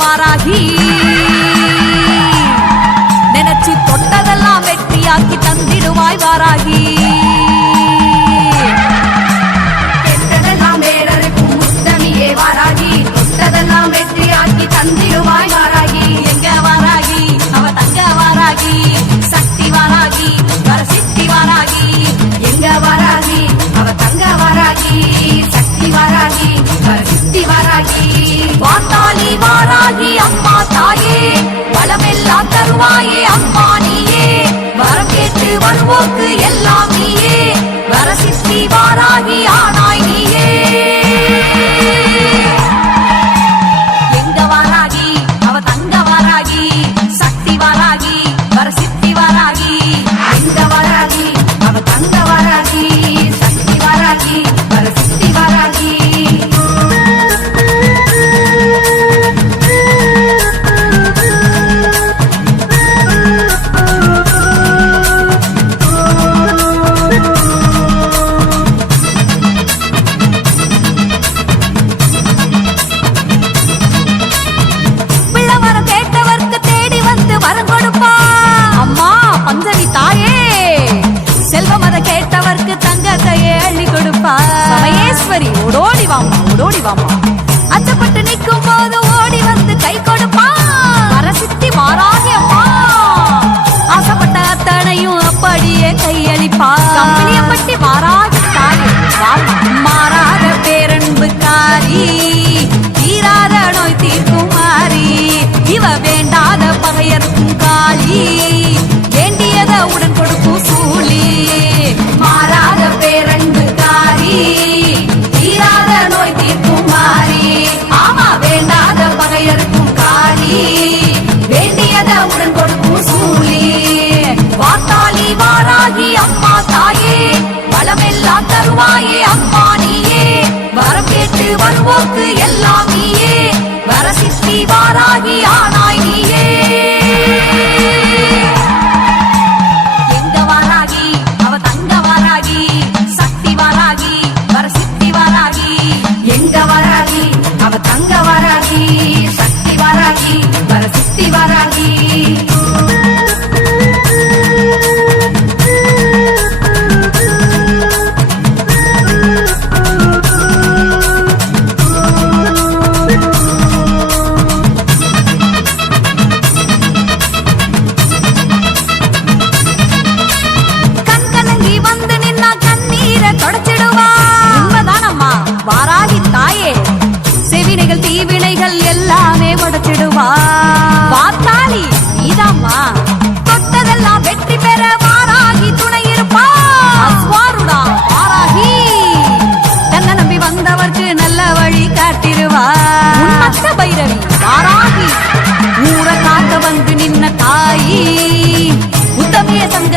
வாராகி நினைச்சு தொட்டதெல்லாம் வெற்றியாக்கி தந்திடுவாய் வாராகி வேறருக்கும் முத்தமியே வாராகி தொட்டதெல்லாம் வெற்றியாக்கி தந்திடுவாய் வாராகி எங்க வாராகி அவ தங்க வாராகி சக்தி வாராகி வரசித்தி வாராகி எங்க வாராகி அவ தங்க வாராகி சக்தி வாராகி வரசித்தி வாராகி வாத்தாளி வாராகி அம்மா தாயே வளமெல்லாம் தருவாயே அம்மா நீயே வரம் கேட்டு வருவோக்கு எல்லாம் நீயே வரசித்தி வாராகி ஆனாய் நீயே எங்க வாராகி அவ தங்க வாராகி சக்தி வாராகி வரசித்தி வாராகி எங்க வாராகி அவ தங்க வாராகி சக்தி வாராகி வரசித்தி வாராகி சமயேஸ்வரி ஓடோடி வாமா ஓடோடி வாமா அச்சப்பட்டு நிற்கும் போது ஓடி வந்து கை கொடுப்பா வரசித்தி வாராகி அம்மா ஆசைப்பட்ட அத்தனையும் அப்படியே கையளிப்பா கம்பளியப்பட்டி வாராகி தாயே மாறாத பேரன்பு காரி தீராத நோய் தீர்க்கும் மாறி இவ வேண்டாத பகையர்க்கும் காளி வேண்டியத உடன் கொடுக்கும் சூழி மாறாத பேரன்பு காரி தீராத நோய் தீர்க்கும் மாறி ஆமா வேண்டாத பகையர்க்கும் காளி வேண்டியத உடன் கொடுக்கும் சூழி வாத்தாளி வாராகி அம்மா தாயே வளமெல்லாம் தருவாயே அம்மா நீயே வரம் கேட்டு வருவோக்கு எல்லாம் நீயே வரசித்தி வாராகி ஆனாய் நீயே எங்க வாராகி அவ தங்க வாராகி சக்தி வாராகி வரசித்தி வாராகி எங்க வாராகி அவ தங்க வாராகி சக்தி வாராகி வரசித்தி வாராகி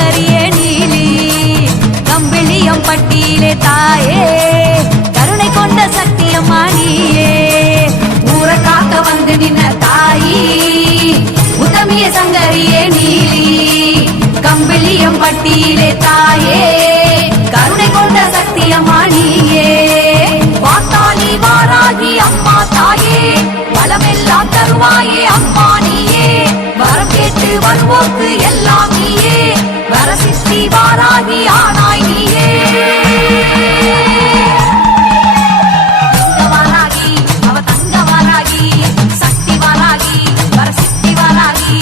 சங்கரியே நீலி கம்பிளியம் பட்டியிலே தாயே கருணை கொண்ட சக்தியம்மா நீயே ஊர காக்க வந்து நின்ன தாயி உத்தமிய சங்கரியே நீலி கம்பிளியம் பட்டியிலே தாயே கருணை கொண்ட சக்தியம்மா நீயே வாத்தாளி வாராகி அம்மா தாயே வளமெல்லாம் தருவாயே அம்மா நீயே வரம் கேட்டு வருவோக்கு எல்லாம் நீயே வரசித்தி வாராகி ஆனாய் நீயே எங்க வாராகி அவ தங்க வாராகி சக்தி வாராகி வரசித்தி வாராகி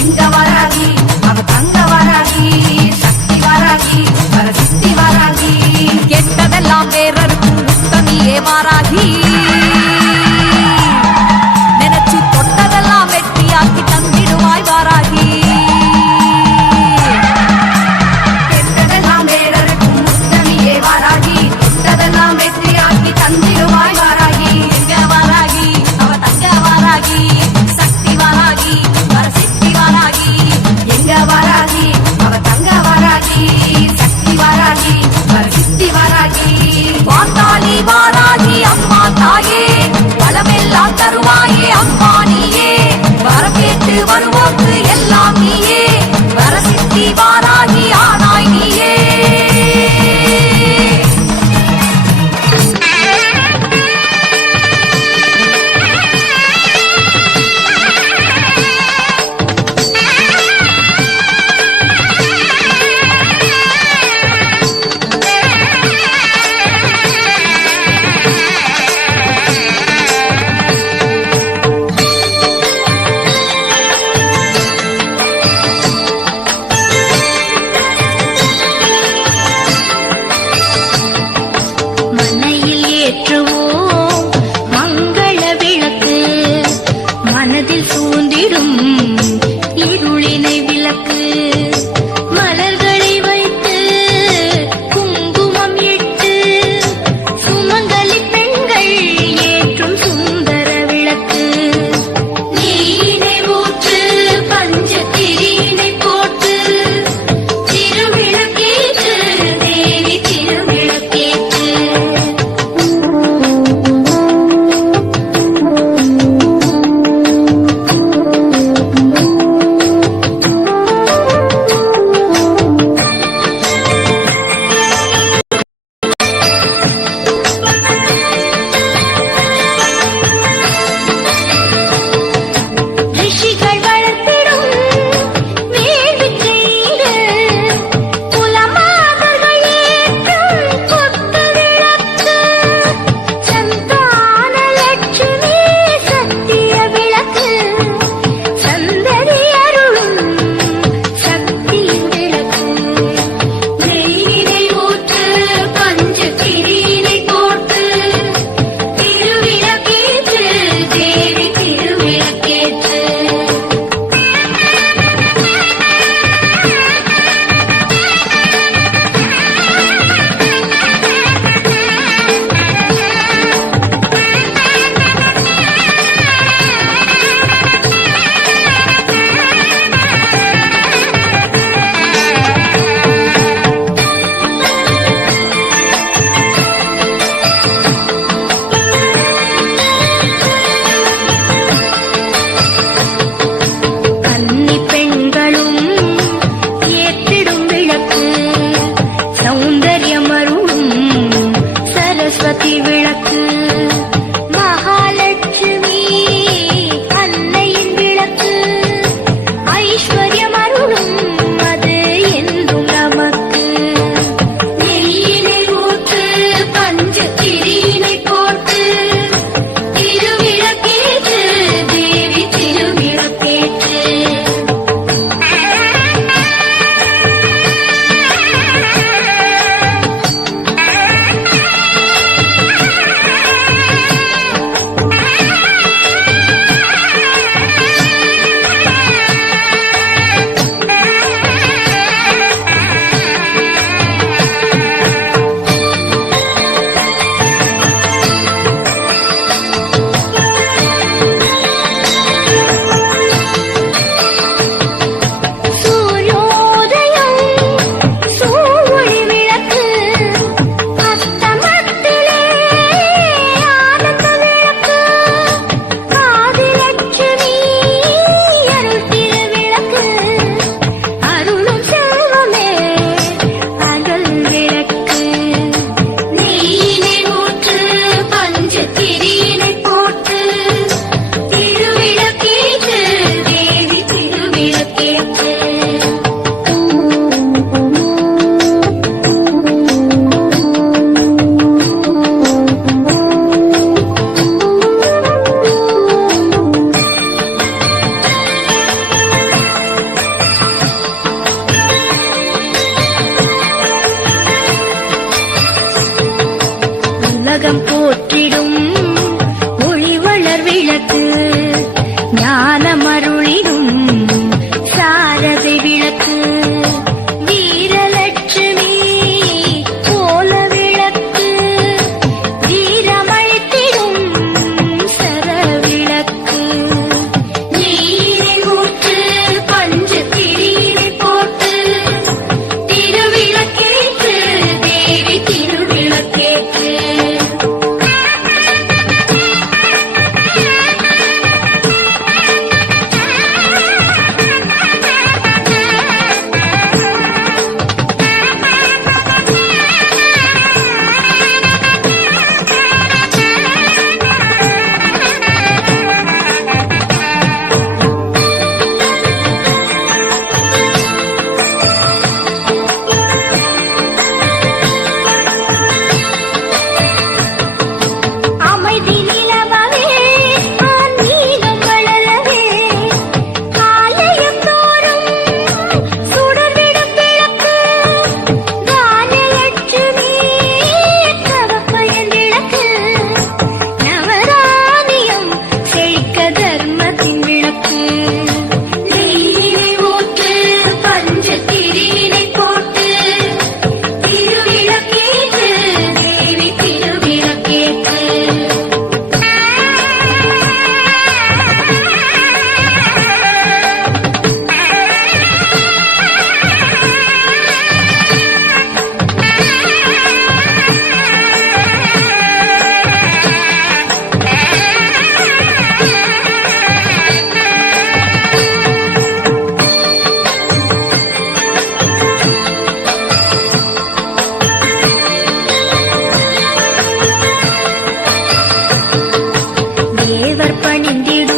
எங்க வாராகி அவ தங்க வாராகி சக்தி வாராகி வரசித்தி வாராகி கெட்டதெல்லாம் வேறறுக்கும் உத்தமியே வாராகி நினைச்சு தொட்டதெல்லாம் வெற்றியாக்கி தந்திடுவாய் வாராகி கெட்டதெல்லாம் வேறறுக்கும் உத்தமியே வாராகி தொட்டதெல்லாம் வெற்றியாக்கி தந்திடுவாய் வாராகி எங்க வாராகி அவ தங்க வாராகி சக்தி வாராகி வரசித்தி வாராகி எங்க வாராகி அவ தங்க வாராகி சக்தி வாராகி வரசித்தி வாராகி வாத்தாளி வாராகி அம்மா தாயே வளமெல்லாம் தருவாயே அம்மா நீயே வரம் கேட்டு வருவோக்கு எல்லாம் நீயே வரசித்தி வாராகி ஆனாய் நீயே மனையில் ஏற்றுவோம் மங்கள விளக்கு மனதில் சூழ்ந்திடும் இருளினை விளக்கு மலர்களை வைத்து குங்குமம் இட்டு சுமங்கலி பெண்கள் ஏற்றும் சுந்தர விளக்கு நீனை ஊற்று பஞ்சத்திரியினை போட்டு திருவிளக்கேற்று தேவி திருவிளக்கேற்று விளக்கு ஞானமருளிடும் சாரதை விளக்கு வீரலட்சுமி கோல விளக்கு வீரமழித்திடும் சரவிளக்கு நீரை ஊற்று பஞ்சு திரியை போட்டு திருவிளக்கேற்று தேவி திருவிளக்கேற்று அமைதி நிலவவே ஆன்மீகம் வளரவே காலையும் தோறும் சுடர்விடும் விளக்கு தானலட்சுமி தவப்பயன் விளக்கு நவராணியம் செழிக்க தர்மத்தின் விளக்கு நீரை ஊற்று பஞ்சத்திரியினை போட்டு திருவிளக்கேற்று தேவி திருவிளக்கேற்று தேவர் பணிந்திடும்